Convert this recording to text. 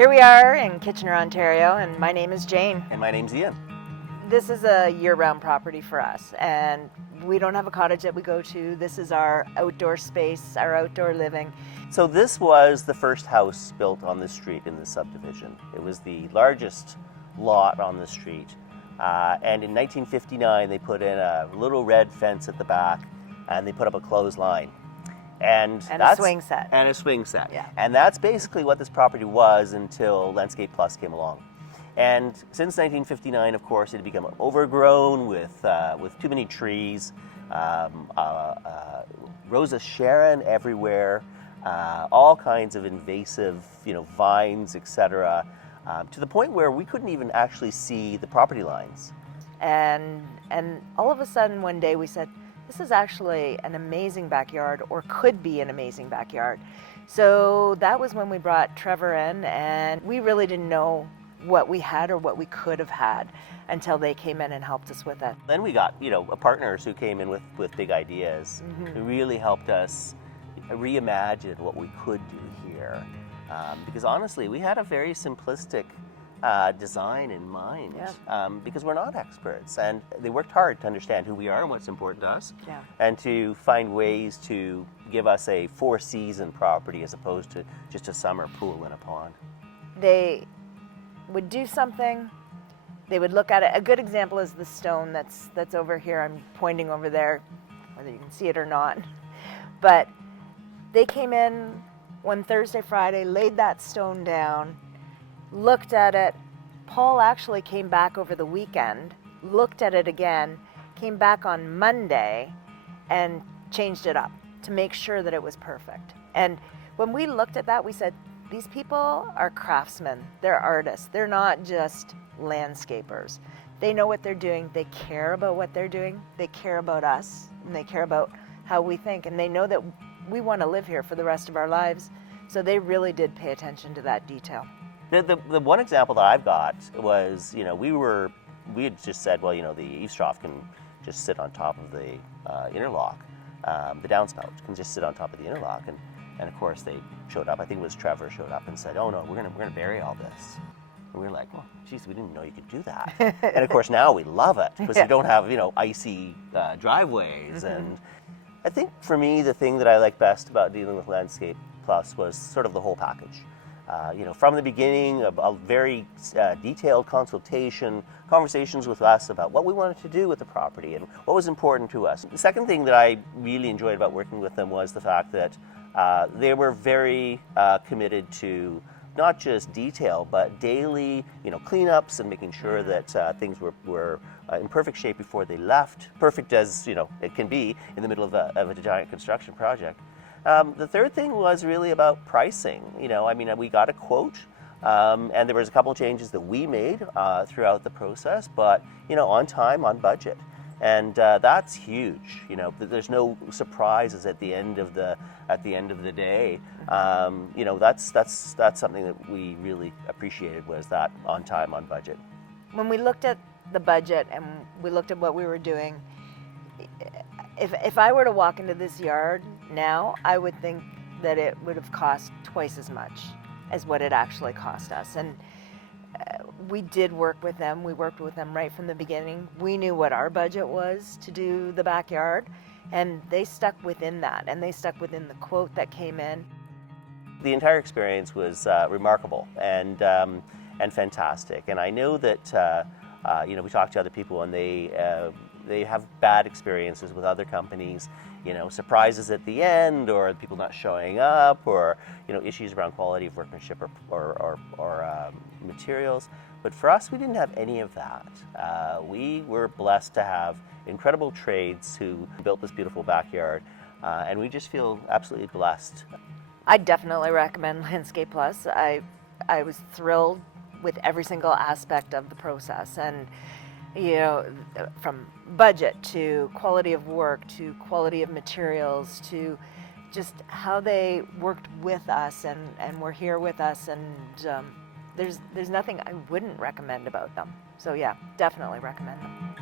Here we are in Kitchener, Ontario, and my name is Jane. And my name's Iain. This is a year-round property for us, and we don't have a cottage that we go to. This is our outdoor space, our outdoor living. So this was the first house built on this street in this subdivision. It was the largest lot on the street. And in 1959, they put in a little red fence at the back, and they put up a clothesline. And a swing set. And a swing set. Yeah. And that's basically what this property was until Landscape Plus came along. And since 1959, of course, it had become overgrown with too many trees, Rosa Sharon everywhere, all kinds of invasive, vines, etc., to the point where we couldn't even actually see the property lines. And all of a sudden, one day we said, this is actually an amazing backyard, or could be an amazing backyard. So that was when we brought Trevor in, and we really didn't know what we had or what we could have had until they came in and helped us with it. Then we got, partners who came in with big ideas, who really helped us reimagine what we could do here. Because honestly, we had a very simplistic design in mind, because we're not experts, and they worked hard to understand who we are and what's important to us, and to find ways to give us a four-season property as opposed to just a summer pool in a pond. They would do something, they would look at it. A good example is the stone that's over here. I'm pointing over there, whether you can see it or not. But they came in one Thursday, Friday, laid that stone down, looked at it. Paul actually came back over the weekend, looked at it again, came back on Monday and changed it up to make sure that it was perfect. And when we looked at that, we said, these people are craftsmen, they're artists, they're not just landscapers. They know what they're doing, they care about what they're doing, they care about us, and they care about how we think, and they know that we want to live here for the rest of our lives. So they really did pay attention to that detail. The one example that I've got was, we had just said, well, the eaves trough can just sit on top of the interlock. The downspout can just sit on top of the interlock, and of course they showed up. I think it was Trevor showed up and said, oh no, we're gonna bury all this. And we were like, well, geez, we didn't know you could do that. And of course now we love it because we don't have icy driveways. And I think for me the thing that I like best about dealing with Landscape Plus was sort of the whole package. From the beginning, a very detailed conversations with us about what we wanted to do with the property and what was important to us. The second thing that I really enjoyed about working with them was the fact that they were very committed to not just detail, but daily, cleanups and making sure that things were in perfect shape before they left. Perfect as, it can be in the middle of a giant construction project. The third thing was really about pricing. We got a quote, and there was a couple of changes that we made throughout the process, but on time, on budget, and that's huge. There's no surprises at the end of the day. That's something that we really appreciated, was that on time, on budget. When we looked at the budget and we looked at what we were doing, if I were to walk into this yard now, I would think that it would have cost twice as much as what it actually cost us. And we did work with them. We worked with them right from the beginning. We knew what our budget was to do the backyard, and they stuck within that, and they stuck within the quote that came in. The entire experience was remarkable and fantastic. And I know that we talked to other people, and they have bad experiences with other companies, surprises at the end, or people not showing up, or issues around quality of workmanship or materials. But for us, we didn't have any of that. We were blessed to have incredible trades who built this beautiful backyard, and we just feel absolutely blessed. I definitely recommend Landscape Plus. I was thrilled with every single aspect of the process, and from budget to quality of work to quality of materials to just how they worked with us and were here with us, and there's nothing I wouldn't recommend about them. So yeah, definitely recommend them.